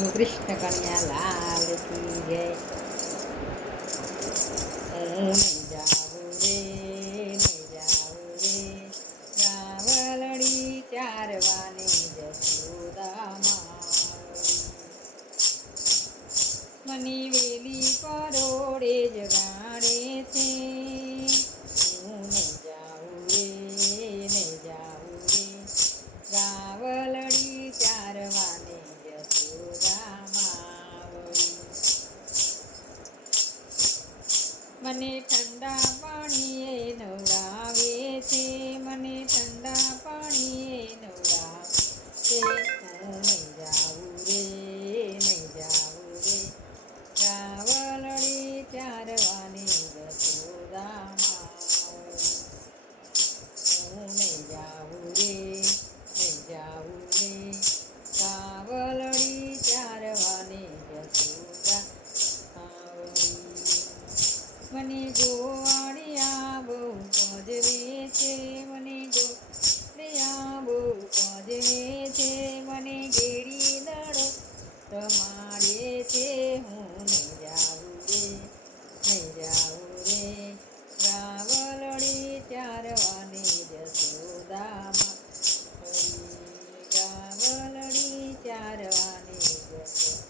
કૃષ્ણ કન્યા લાલ કી જય. હું નહીં જાઉં રે, નહીં જાઉં રે, રાવલડી ચારવાની જશોદામાં. મને વેલી પરોડે જગાડે છે. હું નહીં જાઉં રે, નહીં જાઉં રે, રાવલડી ચારવાની જશોદામાં. મને ઠંડા પાણીએ નવડાવે છે, મને ઠંડા પાણીએ નવડાવે છે. હું નહીં જાઉં રે, નહીં જાઉં રે, રાવલડી ચારવાની જશોદામાં. હું નહીં જાઉં રે, નહીં જાઉં રે, રાવલડી ચારવાની જશોદામાં. મને ગોવાળિયા બહુ પજવે છે, મને ગોવાળિયા બહુ પજવે છે, મને ગેડી દડો રમાડે છે. હું નહીં જાઉં રે, નહીં જાઉં રે, રાવલડી ચારવાની જશોદામાં. રાવલડી ચારવાની જશોદામાં.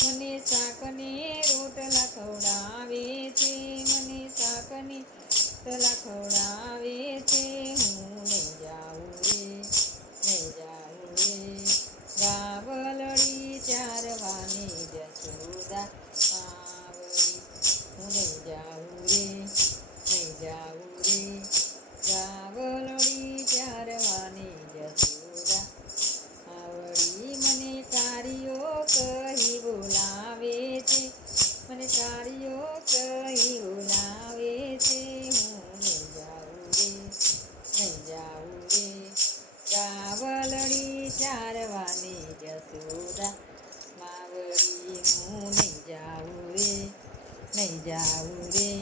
મને શાકને રોટલા ખવડાવે છે, મને શાકને રોટલા ખવડાવે છે. હું નહીં જાઉં રે, નહીં જાઉં રે, રાવલડી ચારવાની જશોદામાં. હું નહીં જાઉં રે, નહીં જાઉં રે, રાવલડી ચારવાની જશોદામાં. મને કારીઓ કહી બોલાવે છે, મને કારીઓ કહી બોલાવે છે. હું નહીં જાઉં રે, નહીં જાઉં રે, રાવલડી ચારવાની જશોદામાં. હું નહીં જાઉં રે, નહીં જાઉં રે,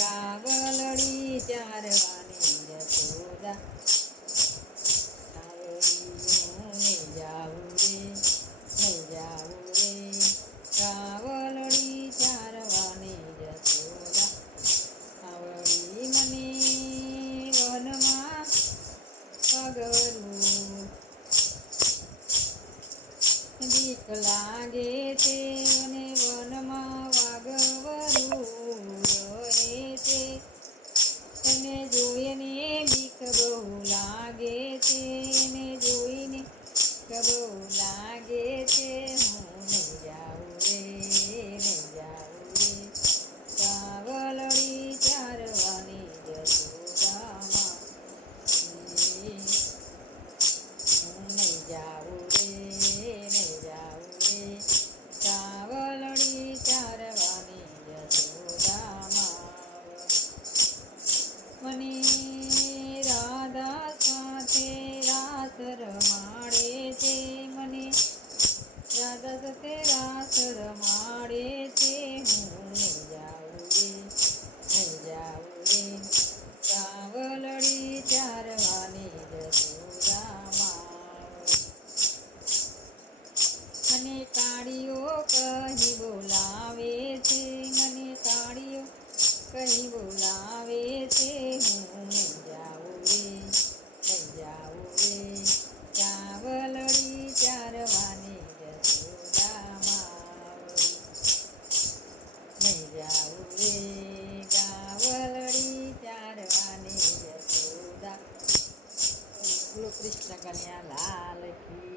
રાવલડી ચારવાની જશોદામાં. હું નહીં જાઉં રે, નહીં જાઉં રે, રાવલડી ચારવાની જશોદામાં. મને વનમાં પગલું બીક લાગે છે, મને વનમાં વાગવરું રહે છે. એને જોઈને બીક બહુ લાગે છે, એને જોઈને બહુ લાગે છે. હું નહીં જાઉં રે, નહીં જાઉં રે, રાવલડી ચારવાની જશોદામાં. હું નહીં જાઉં રે, નહીં જાઉં રે, રાવલડી ચારવાની જશોદામાં. મને રાધા સાથે રાસ રમાડે છે, મને રાધા સાથે રાસ રમાડે છે. હું નહીં જાઉં રે, નહીં જાઉં રે, રાવલડી ચારવાની જશોદામાં. મને કાળીઓ કહી બોલાવે છે, મને કાળીઓ કહી બોલાવે છે. હું નહીં જાઉં રે, નહીં જાઉં રે, રાવલડી ચારવાની જશોદામાં. નહીં જાઉં રે, રાવલડી ચારવાની જશોદા. બોલો કૃષ્ણ કન્યા લાલ કી.